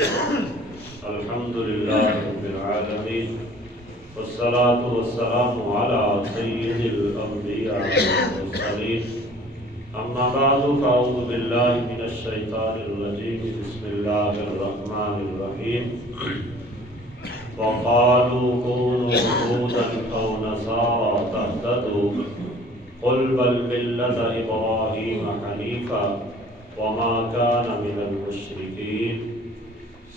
الحمد لله رب العالمين والصلاة والسلام على سيد الأنبياء والمرسلين أما بعد فأعوذ بالله من الشيطان الرجيم بسم الله الرحمن الرحيم وقالوا كونوا هودا أو نصارى تهتدوا قل بل ملة إبراهيم حنيفا وما كان من المشركين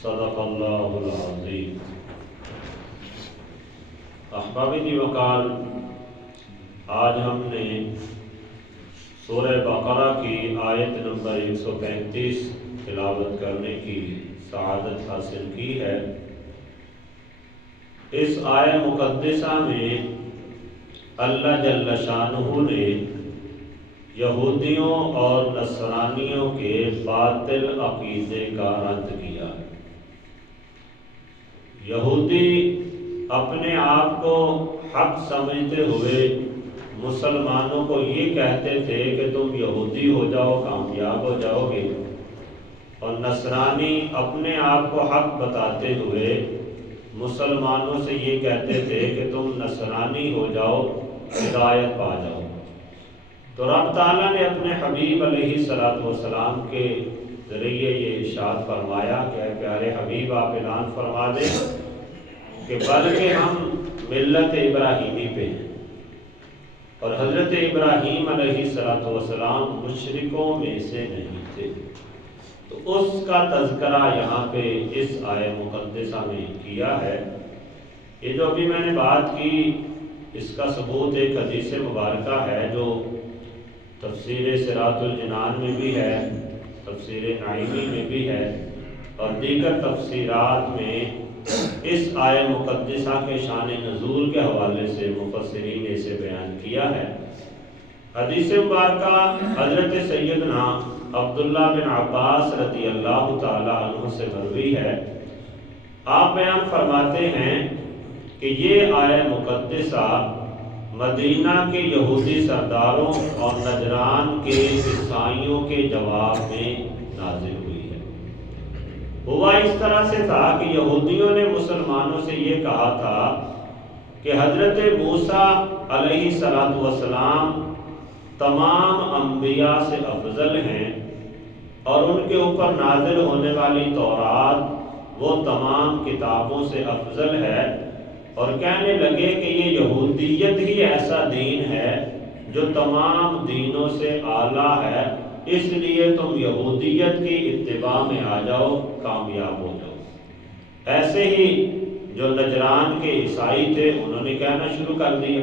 صدق اللہ العظیم۔ احباب دی وقار، آج ہم نے سورہ بقرہ کی آیت نمبر 135 تلاوت کرنے کی سعادت حاصل کی ہے۔ اس آیت مقدسہ میں اللہ جل شانہ نے یہودیوں اور نصرانیوں کے باطل عقیدے کا رد کیا ہے۔ یہودی اپنے آپ کو حق سمجھتے ہوئے مسلمانوں کو یہ کہتے تھے کہ تم یہودی ہو جاؤ کامیاب ہو جاؤ گے، اور نصرانی اپنے آپ کو حق بتاتے ہوئے مسلمانوں سے یہ کہتے تھے کہ تم نصرانی ہو جاؤ ہدایت پا جاؤ۔ تو رب تعالیٰ نے اپنے حبیب علیہ السلام کے ذریعے یہ ارشاد فرمایا کہ اے پیارے حبیب آپ اعلان فرما دیں کہ بلکہ ہم ملت ابراہیمی پہ ہیں، اور حضرت ابراہیم علیہ السلام مشرکوں میں سے نہیں تھے۔ تو اس کا تذکرہ یہاں پہ اس آیت مقدسہ میں کیا ہے۔ یہ جو ابھی میں نے بات کی اس کا ثبوت ایک حدیث مبارکہ ہے جو تفسیر صراط الجنان میں بھی ہے، تفسیر نعیمی میں بھی ہے، اور دیگر تفسیرات میں اس آیت مقدسہ کے شان نزول کے حوالے سے مفسرین نے اسے بیان کیا ہے۔ حدیث مبارکہ حضرت سیدنا عبداللہ بن عباس رضی اللہ تعالی عنہ سے مروی ہے۔ آپ بیان فرماتے ہیں کہ یہ آیت مقدسہ مدینہ کے یہودی سرداروں اور نجران کے عیسائیوں کے جواب میں نازل ہوئی ہے۔ ہوا اس طرح سے تھا کہ یہودیوں نے مسلمانوں سے یہ کہا تھا کہ حضرت موسیٰ علیہ السلام تمام انبیاء سے افضل ہیں، اور ان کے اوپر نازل ہونے والی تورات وہ تمام کتابوں سے افضل ہے، اور کہنے لگے کہ یہ یہودیت ہی ایسا دین ہے جو تمام دینوں سے اعلیٰ ہے، اس لیے تم یہودیت کی اتباع میں آ جاؤ کامیاب ہو جاؤ۔ ایسے ہی جو نجران کے عیسائی تھے انہوں نے کہنا شروع کر دیا۔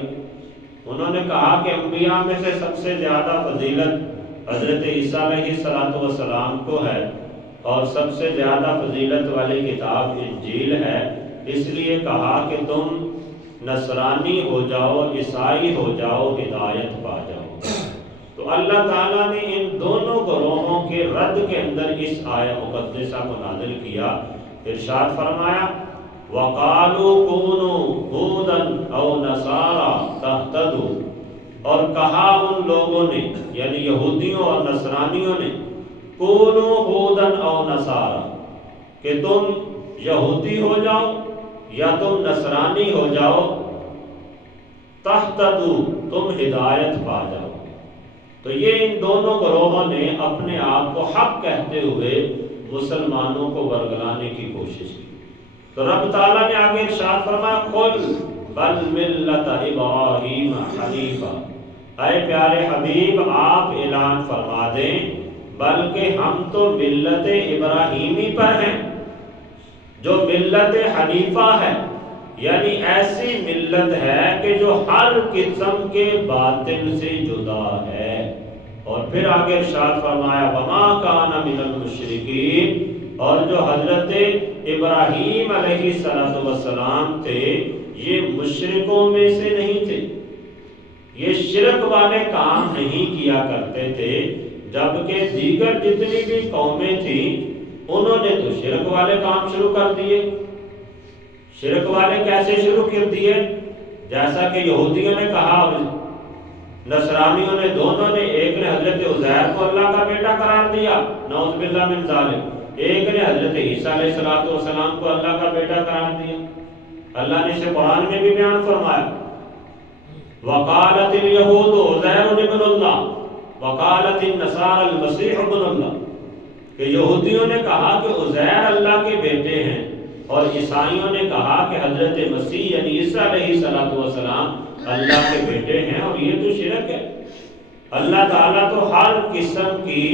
انہوں نے کہا کہ انبیاء میں سے سب سے زیادہ فضیلت حضرت عیسیٰ علیہ السلام کو ہے، اور سب سے زیادہ فضیلت والی کتاب انجیل ہے، اس لیے کہا کہ تم نصرانی ہو جاؤ، عیسائی ہو جاؤ، ہدایت پا جاؤ۔ تو اللہ تعالیٰ نے ان دونوں گروہوں کے رد کے اندر اس آیت مقدسہ کو نازل کیا۔ ارشاد فرمایا وَقَالُوا كُونُوا هُودًا أَوْ نَصَارَىٰ تَهْتَدُوا، اور کہا ان لوگوں نے یعنی یہودیوں اور نصرانیوں نے كُونُوا هُودًا أَوْ نَصَارَىٰ کہ تم یہودی ہو جاؤ یا تم نصرانی ہو جاؤ، تہتدوا تم ہدایت پا جاؤ۔ تو یہ ان دونوں گروہوں نے اپنے آپ کو حق کہتے ہوئے مسلمانوں کو ورگلانے کی کوشش کی۔ تو رب تعالیٰ نے آگے ارشاد فرمایا قل بل ملت ابراہیم حنیفا، اے پیارے حبیب آپ اعلان فرما دیں بلکہ ہم تو ملت ابراہیمی پر ہیں، جو ملت حنیفہ ہے، یعنی ایسی ملت ہے کہ جو ہر قسم کے باطل سے جدا ہے۔ اور پھر آگے ارشاد فرمایا وما کان من المشرکین، اور جو حضرت ابراہیم علیہ السلام تھے یہ مشرکوں میں سے نہیں تھے، یہ شرک والے کام نہیں کیا کرتے تھے، جبکہ دیگر جتنی بھی قومیں تھیں انہوں نے تو شرک والے کام شروع کر دیے۔ شرک والے کیسے شروع کر دیے؟ جیسا کہ یہودیوں نے کہا اور نصرانیوں نے، دونوں نے، ایک نے حضرت عزیر کو اللہ کا بیٹا قرار دیا، نعوذ باللہ من ذالک، ایک نے حضرت عیسیٰ علیہ السلام کو اللہ کا بیٹا قرار دیا، اللہ نے اسے قرآن میں بھی بیان فرمایا، وقالت الیہود عزیر ابن اللہ وقالت النصارى المسیح ابن اللہ، کہ یہودیوں نے کہا کہ عزیر اللہ کے بیٹے ہیں اور عیسائیوں نے کہا کہ حضرت مسیح یعنی عیسیٰ علیہ السلام اللہ کے بیٹے ہیں، اور یہ تو شرک ہے۔ اللہ تعالیٰ تو ہر قسم کی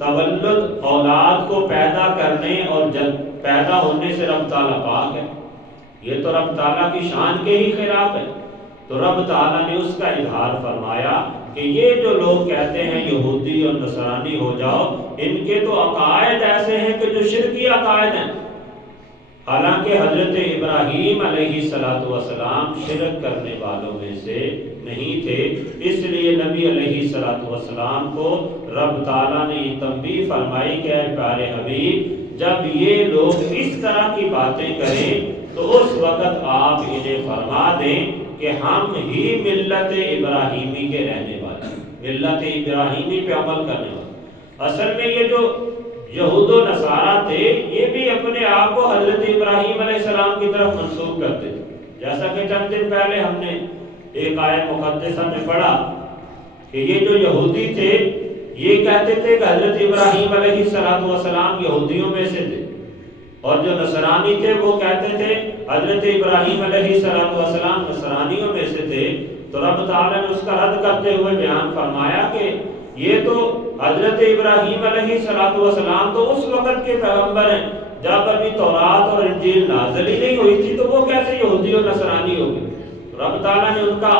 تولد اولاد کو پیدا کرنے اور پیدا ہونے سے رب تعالیٰ پاک ہے، یہ تو رب تعالیٰ کی شان کے ہی خلاف ہے۔ تو رب تعالیٰ نے اس کا اظہار فرمایا کہ یہ جو لوگ کہتے ہیں یہودی اور نصرانی ہو جاؤ، ان کے تو عقائد ایسے ہیں کہ جو شرکی عقائد ہیں، حالانکہ حضرت ابراہیم علیہ السلام شرک کرنے والوں میں سے نہیں تھے، اس لیے نبی علیہ السلام کو رب تعالیٰ نے یہ تنبیہ فرمائی کہ اے پیارے حبیب، جب یہ لوگ اس طرح کی باتیں کریں تو اس وقت آپ انہیں فرما دیں کہ ہم ہی ملت ابراہیمی کے رہنے والے، ملت ابراہیمی پہ عمل کرنے والے۔ اصل میں یہ جو یہود و نصارہ تھے، یہ بھی اپنے آپ کو حضرت ابراہیم علیہ السلام کی طرف منسوب کرتے تھے، جیسا کہ چند دن پہلے ہم نے ایک آیت مقدسہ میں پڑھا کہ یہ جو یہودی تھے یہ کہتے تھے کہ حضرت ابراہیم علیہ السلام یہودیوں میں سے تھے، اور جو نصرانی تھے وہ کہتے تھے حضرت ابراہیم علیہ السلام نصرانیوں میں سے تھے۔ تو رب تعالیٰ نے اس کا رد کرتے ہوئے بیان فرمایا کہ یہ تو حضرت ابراہیم علیہ السلام تو اس وقت کے پیغمبر ہیں جب ابھی تورات اور انجیل نازل ہی نہیں ہوئی تھی، تو وہ کیسے یہودی اور نصرانی ہو گئے؟ رب تعالیٰ نے ان کا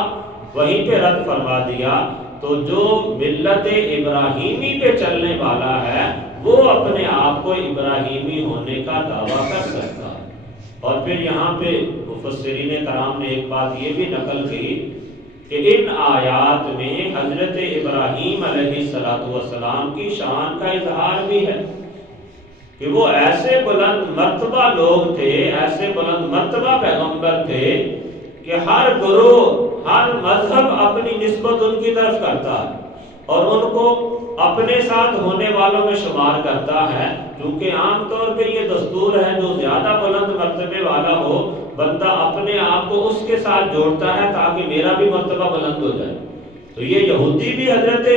وہیں پہ رد فرما دیا۔ تو جو ملت ابراہیمی پہ چلنے والا ہے وہ اپنے آپ کو ابراہیمی ہونے کا دعویٰ کر سکتا ہے۔ اور پھر یہاں پہ مفسرین کرام نے ایک بات یہ بھی نقل کی کہ ان آیات میں حضرت ابراہیم علیہ السلام کی شان کا اظہار بھی ہے کہ وہ ایسے بلند مرتبہ لوگ تھے، ایسے بلند مرتبہ پیغمبر تھے کہ ہر گروہ، ہر مذہب اپنی نسبت ان کی طرف کرتا ہے اور ان کو اپنے ساتھ ہونے والوں میں شمار کرتا ہے، کیونکہ عام طور پہ یہ دستور ہے جو زیادہ بلند مرتبے والا ہو بندہ اپنے آپ کو اس کے ساتھ جوڑتا ہے تاکہ میرا بھی مرتبہ بلند ہو جائے۔ تو یہ یہودی بھی حضرت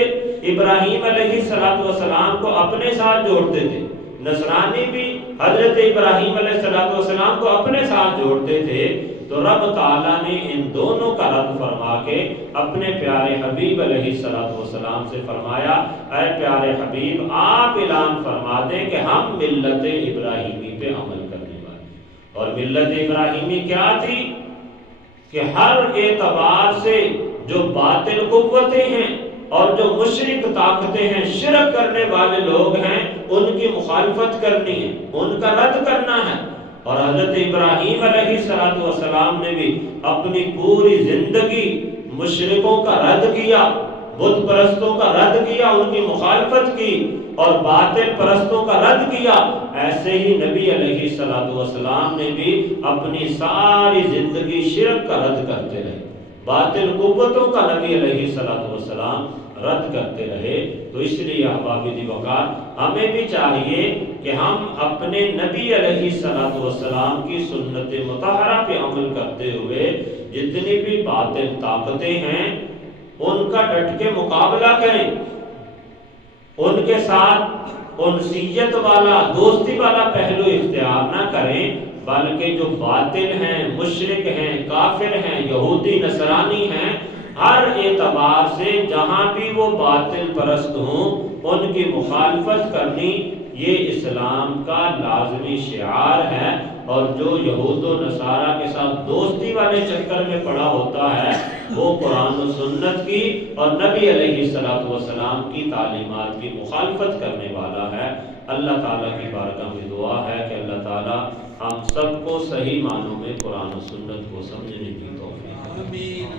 ابراہیم علیہ السلام کو اپنے ساتھ جوڑتے تھے، نصرانی بھی حضرت ابراہیم علیہ السلام کو اپنے ساتھ جوڑتے تھے۔ تو رب تعالیٰ نے ان دونوں کا رد فرما کے اپنے پیارے حبیب علیہ السلام سے فرمایا، اے پیارے حبیب آپ اعلان فرما دیں کہ ہم ملت ابراہیمی پہ عمل کرنے والے۔ اور ملت ابراہیمی کیا تھی کہ ہر اعتبار سے جو باطل قوتیں ہیں اور جو مشرک طاقتیں ہیں، شرک کرنے والے لوگ ہیں، ان کی مخالفت کرنی ہے، ان کا رد کرنا ہے۔ اور حضرت ابراہیم علیہ السلام نے بھی اپنی پوری زندگی مشرکوں کا رد کیا، بت پرستوں کا رد کیا، ان کی مخالفت کی اور باطل پرستوں کا رد کیا۔ ایسے ہی نبی علیہ السلام نے بھی اپنی ساری زندگی شرک کا رد کرتے رہے، باطل قوتوں کا نبی علیہ السلام رد کرتے رہے۔ تو اس لیے احباب دی وقار ہمیں بھی چاہیے کہ ہم اپنے نبی علیہ السلام کی سنت مطہرہ پہ عمل کرتے ہوئے جتنی بھی باطل طاقتیں ہیں ان کا ڈٹ کے مقابلہ کریں، ان کے ساتھ انسیت والا، دوستی والا پہلو اختیار نہ کریں، بلکہ جو باطل ہیں، مشرک ہیں، کافر ہیں، یہودی نصرانی ہیں، ہر اعتبار سے جہاں بھی وہ باطل پرست ہوں ان کی مخالفت کرنی یہ اسلام کا لازمی شعار ہے۔ اور جو یہود و نصارہ کے ساتھ دوستی والے چکر میں پڑا ہوتا ہے وہ قرآن و سنت کی اور نبی علیہ السلام کی تعلیمات کی مخالفت کرنے والا ہے۔ اللہ تعالیٰ کی بارگاہ میں دعا ہے کہ اللہ تعالیٰ ہم سب کو صحیح معنوں میں قرآن و سنت کو سمجھنے کی توفیق دے۔